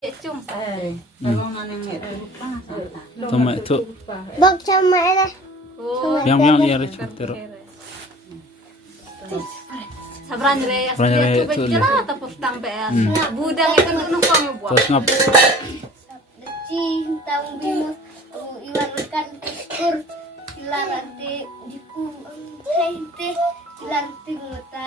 chung Toma itu Bok sama ini. yang ya recutero. Sabran re Sabran re coba itu cerah tapos tampean. Budang itu nung kong buat. Terus ngap Ci tang bimu iwan kan kur ilarante diku teh ilarante ngota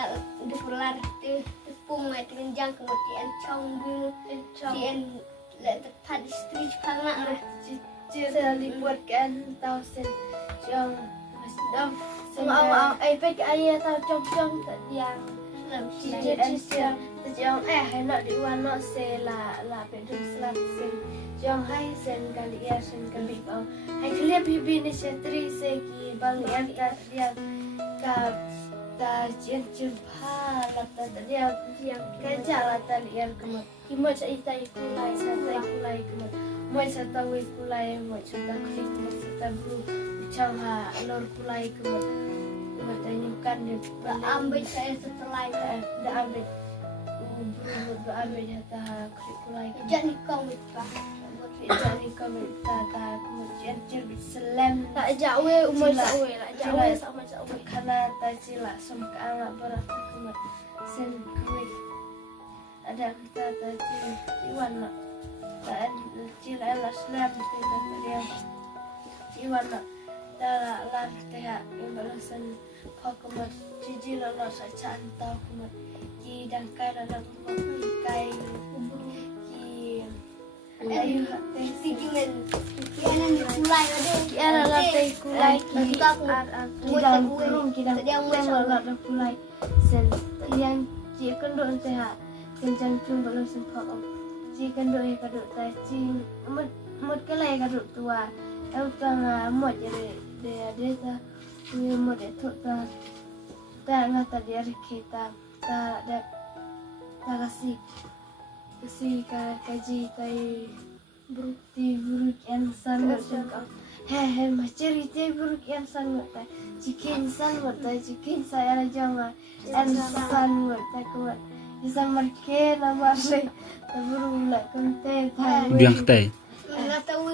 dipularante pung mai tenjang kemudian chong bimu tien le tepat istri panga Chưa buat kan tao sen trong đông ông ấy phải cái tao trong tận yang làm chi ăn xem trong hay nọ đi qua nọ xe là phải được làm sen trong hay sen kali bang hay kalian bibi ni setri se ki bang yang ta dia ka ta chiến chiến pha là ta dia yang cái chả là ta lian kemat kimot sa itay kulay sa tay kulay kemat moi sa tawi kulay moi sa ta klik moi sa ta bru chang ha lor kulay kemat kemat anyukan dia ambil saya setelah da ambil bru da ambil ta klik kulay jadi kau itu jadi kami ta kemudian jadi selam tak jauh umur jauh lah jauh sama jauh karena ta sila samka anak berat kemat sen kuih ada kita tadi iwan nak dan cila elas selam kita dia iwan nak dah lah teh imbalasan pakumat cici lalu saja antau kumat di dangkai dalam kai di ayu teh Sigimen, kianan kulai ada, kiana lah teh kulai Mudah kurung kita yang ada kulai sen yang dia kenduk teh kencang cung belum sempat ji kenduk yang kaduk teh ji mut kelai kaduk tua eu tang mut jadi dia ta mut itu ta ngata dia kita ta ada ta kasih kaji tai buruk yang sangat he maceri tai buruk yang sangat cikin sangat cikin saya jangan sangat kuat bisa marke nama le taburu la konte thai biang teh. nggak tahu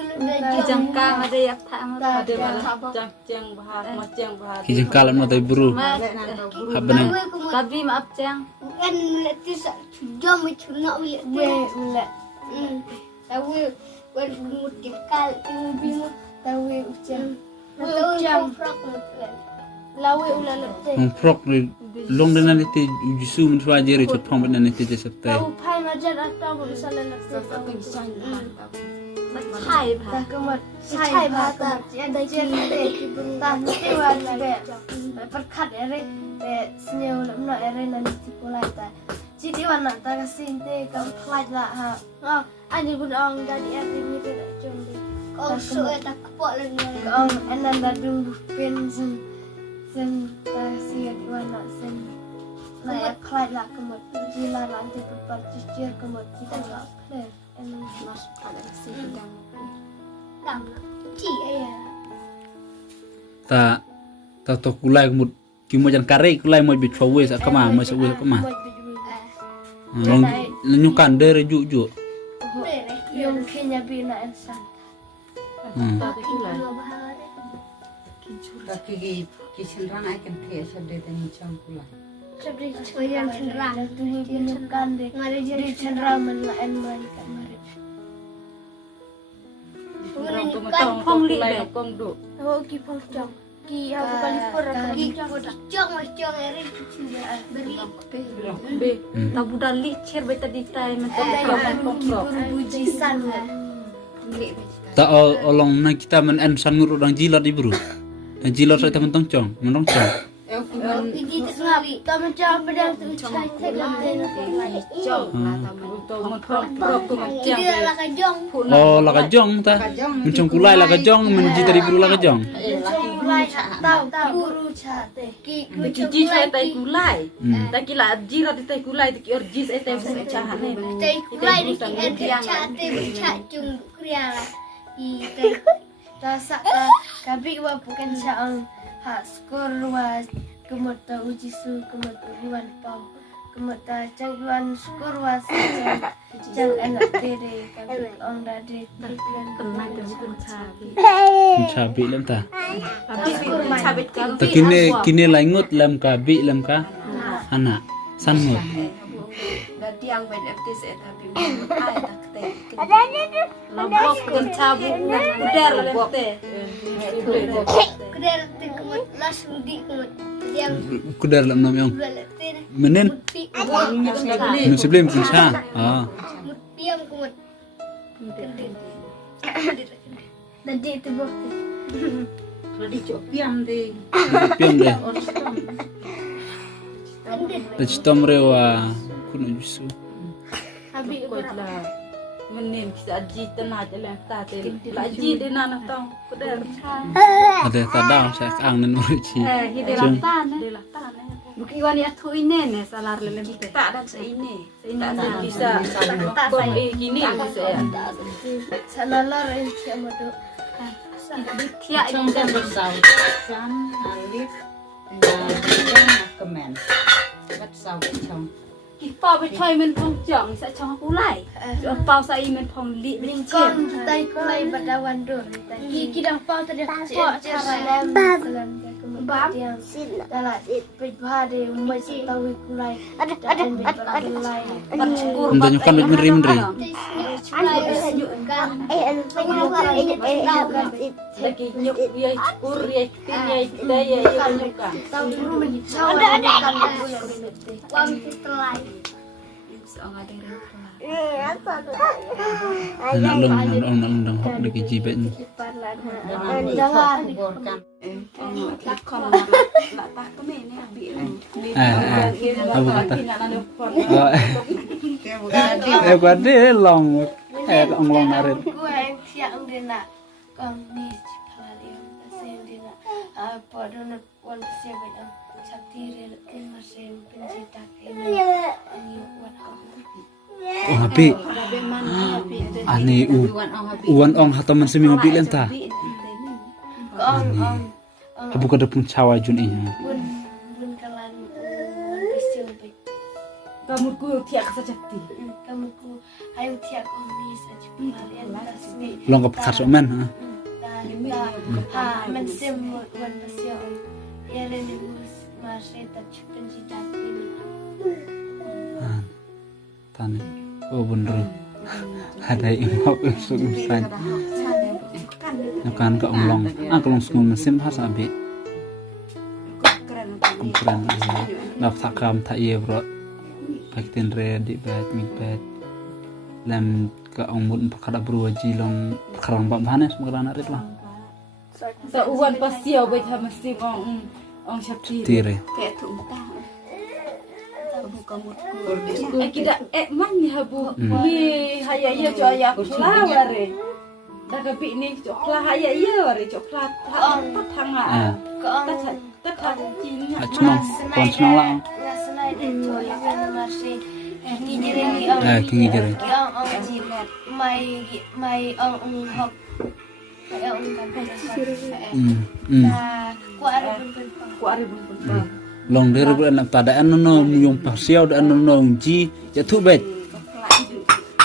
Jangkang ada yang tak Ada malah cang bahar, Kijeng kalam no teh buru. Habene Tapi maaf cang. kan letih jam itu nak lihat ule tahu kan mutin kal bingung tahu ucap tahu prak lawe ula lete prok ni long dena ni te jisu mun fa jere chot phom dena ni te jesap teh. tahu pai majar atau misalnya lete Hai tak kemat sai bata ada jere tak nanti wala be perkat ere senyum lemno ere nanti pulai ta jadi warna ta kasih te kam khlaj la ha ani bun ong dari ate ni te jombi kau suka tak kepok lagi ong enan da dung pen sen ta kasih di warna sen la khlaj la kemat jila nanti perpat cicir kemat kita la clear enan mas ada kasih dang dam cik ya Ta to kulai mut ki mo jan kare kulai mo bi chowe sa kama mo sa we kama. Long nyukan dere ju. yung Kenya bina ensan Kaki kicenderang akan kayak sedih dan campur. seberi yang cenderang tuhi binukan de mari jadi jadi cenderang men la en mai ka mari Phong li be. Kong do. oh ki pong chong ki aku kali pur ki cong macam ere beri Be. Tak budak licir beta di tai buji san Ta olong na kita men en san nguru dang jilat di buru. Dan jilat sa ta men tong chong. Eu kuman gigi tersabi ta macam pedang tu chai te la cong untuk memprok macam dia lah kajong Oh la ka jong ta. Men chong kulai la ka jong men jita di buru la ka jong. mulai tau buru cha te ki Jiji saya tai kulai. Tak kila jira di tai kulai tak or jis tai cahan ni. tei kulai di ki cate bercak cung kriya lah i tei ta sa kabi wa bukan cha ang ha skor wa kemot ta uji su kemot iwan pau kemudian jangan syukur wasi jangan enak diri kami orang dari tenang dan bukan cabai. Cabai lem ta. Tapi cabai kan. Ta kini laingut lem kabi lem ka anak sanmut. Dadi ang benefit sa tapi ay takte. Lombok kan cabai udar lente. Kudel tingkut langsung di kut yang Kudar lem nam yong. balatin Menen sebelum kisah. piang kut. Dadi itu bukti. Jadi cok piam deh. Piam deh. Tacitom rewa kuno jusu. Habis lah. Menin bisa aji tenang jalan tadi. Aji di nana tong kudar. Ada tadang saya angin uruci. Hidelatan. Hidelatan. Bukan iwan ya tuh ini nih salar lelem teh. Tak dan seini. Tak bisa. Kong gini bisa ya. salalar yang siapa tu Tiak ini kan bersau. San alif dan kemen. Wat sau chong. Kita bercakap mentong jang, saya cakap kulai. Pau saya mentong li kon tay kulai badawan do kita pau tadi cara lem kemudian dalam berbahagia masih tahu kulai dan kulai Untuk nyukan meri meri. lagi nyuk dia cukur dia dia nyukan. Wang telai. Nak leng nak jibet. Jangan borkan. Tak kalau tak kemana ni Apa kata? Dia bukan Bade long. Long narin. gue yang siang dina kami cipalalian pasien dina podon wan pasien ang satire masih pencinta ini buat Oh habi. Ani uwan ong hataman semi mobil entah. Abu kada pun cawa jun ini. bun kalan pasien baik kamu ku tiak sejati. kamu ku ayo tiap kami cipalalian pasien Long kap khar somen. mensim wan pasien ya leni mus masih tak pencinta ini Tani. Oh bener. Ada imam usul usan. Kan ka long. Long sungguh mesin pas abi. Keren. Nak takam tak iya bro. Pakitin ready bed mid bed. Lam ka ongmut perkara berwaji long perkara bab hanes perkara narit lah. Sa uwan pasio baik mesti ong syakir. Tire. Kayak tu entah. Kita man ya bu ni haya iya jo ayah pelaware dah kepi ni coklat haya iya ware coklat tanga tak cina Cuma kon senang lah. ngasenai itu yang masih ngijering Kingi jere. mai ong hok mai ong kan kuari pun Long dari bulan nak tada anono muyong pasiau dan anono ji ya tu bet.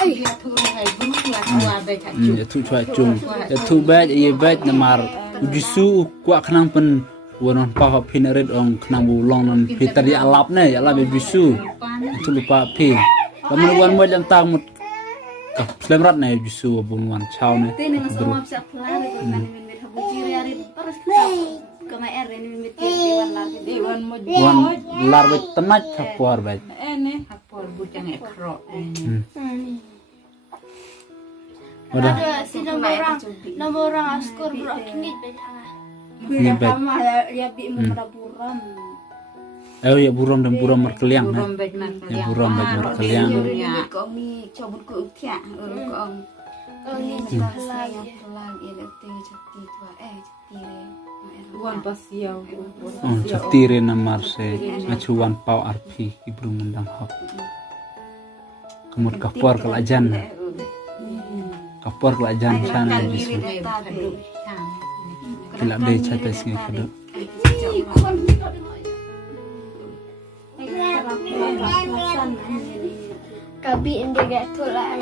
Dia tuh hai bunyi tua baik aja. Ya tu cua cung. Ya tu bet ya bet namar ujisu kuat kenang pen wanon pa pinarit ong kenang bulong non pita di alap ne ya labe bisu. Itu lupa pi. Lamun wan mo jang tang mut. Ka slemrat ne bisu bung wan chau ne. Tini ngasama bisa pelari ko kan min habu ciri ari terus kama ini min wan lagi dewan mo Wan lar bet tenaj kapuar bet. ene Apor bujang ekro. Udah. ada si nomor orang askor bro kini banyak Ini bet. ya bi meraburam Ya buram dan buram merkeliang ne. Buram baik nak. Ya buram bet merkeliang. kami coba ku tiak orang ini lagi pelan ya lekte jati tua jati re uwan pasio Oh, cetire namar se ngacuan pau arpi ibru mendang hop. Kemud kapor kelajan. Kapor kelajan sana bisu. Bila deh cates ngi kado. kabi indi gak tulak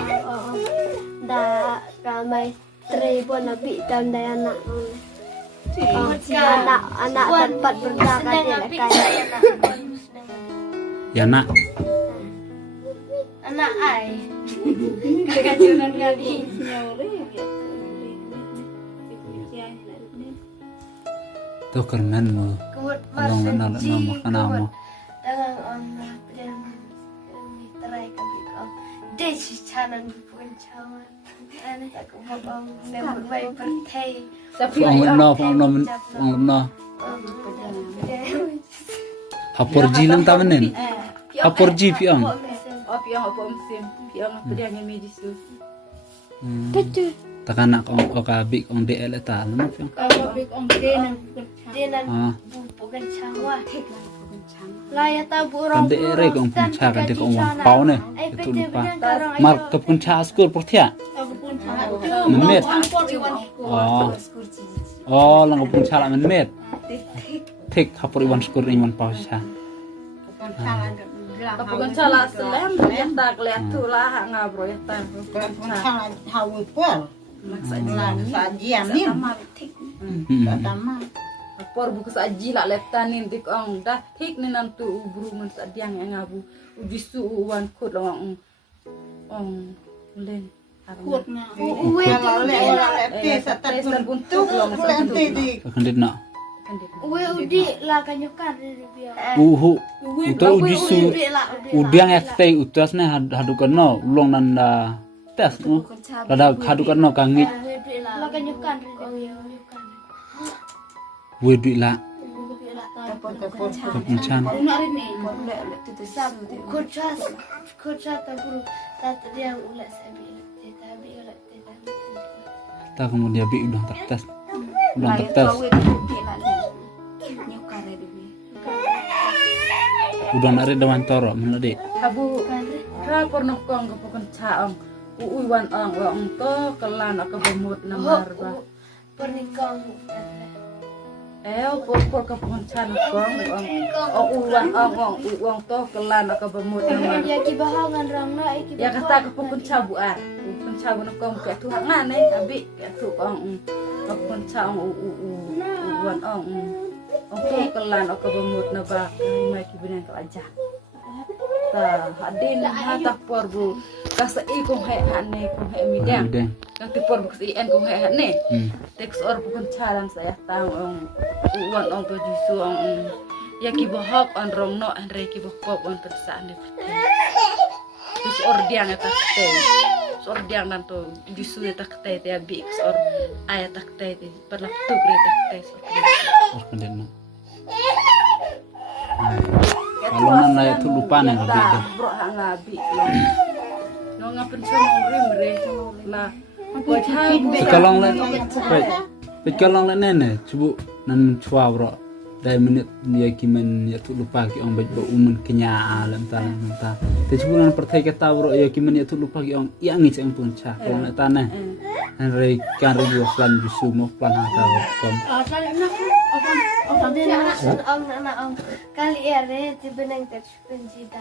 da kamay trebo na bi tam da anak anak tempat berdagang dia kaya Ya nak. anak ai kekacuran kali Tuh keren mo. kuat Long na makan mo. dengan orang dan terai kabi kau desi canan pun cawan ane tak kubang sebab baik pertai Pang no. Haporji lang tamanin. Haporji piang. Oh, piang apa musim? Piang apa dia yang medis tu? Takanak ong okabik ong DL ta no piang. Kalau big on denan Ah. bukan cawan laya tabu orang Kan ere kong punca kan de kong wang pau ne. Itu lupa. Mar ke punca skor portia. Menmet. Oh. Oh, lang punca la menmet. Tik hapor iwan skor iwan pau sa. Bukan salah selam, ya tak lihat tu lah ngabro ya tak. Hawi pol. Sajian ni. Por buku saji lah letanin dik ong dah tik ni nam tu ubru men sadiang yang ngabu ujisu wan kut long ong len. Kuat nga. Kalau le satat buntu lente di. Kan dit na. uwe udi lah kanyukan dia Uhu. Uto ujisu. Udiang ekte utas ne hadukan no ulong nanda tes no. Kada hadukan no kangit. lah kanyukan dia Wedui la. Kepuncan. kucas tabu tata dia ulat sabi tapi ulat Ta kemudian bi udang tertes. Udang tertes. Udang nari dawan toro melade. Habu ka porno kong ko pokon chaong uui wan ong to kelan ka bemut namar ba. pernikahan Por ka pokon chan kong ong uang to kelan ka bemut namar. ya kibahangan rangna Ya kata ka pokon chabuan. Pokon chabu no kong ka tu hangane abi ka tu kong pokon chaong wan ong to kelan ka bemut na ba mai kibinan ka aja. Ta hadin hata por bu kasa I kong he hane kong he midang. Midang. Kang ti por bu si en kong he hane. Hmm. Teks or pokon charan saya tang wan ong to jisu ong ya ki bohok on rong no an re ki bohok on persa ne. Terus or diang eta te. Or diang nan to jisu eta te te abi or aya tak te perla tu gre tak te. Terus kan dit na. Kalau nan na itu lupa ne kabik de. Bro ha ngabi. No ngapen sono rimre la. Pekalong le. Pekalong le nene cubu nan chua bro. Dai menit dia kimen ya tu lupa ki ong bajbo umun kenya alam ta. Te cubu nan pertai kata bro ya kimen ya tu lupa ki ong yang ngi ceng punca. Kalau na tanah. Nan re kan ribu plan bisu mo plan ha ta kom. anak kali ere di benang terpenjita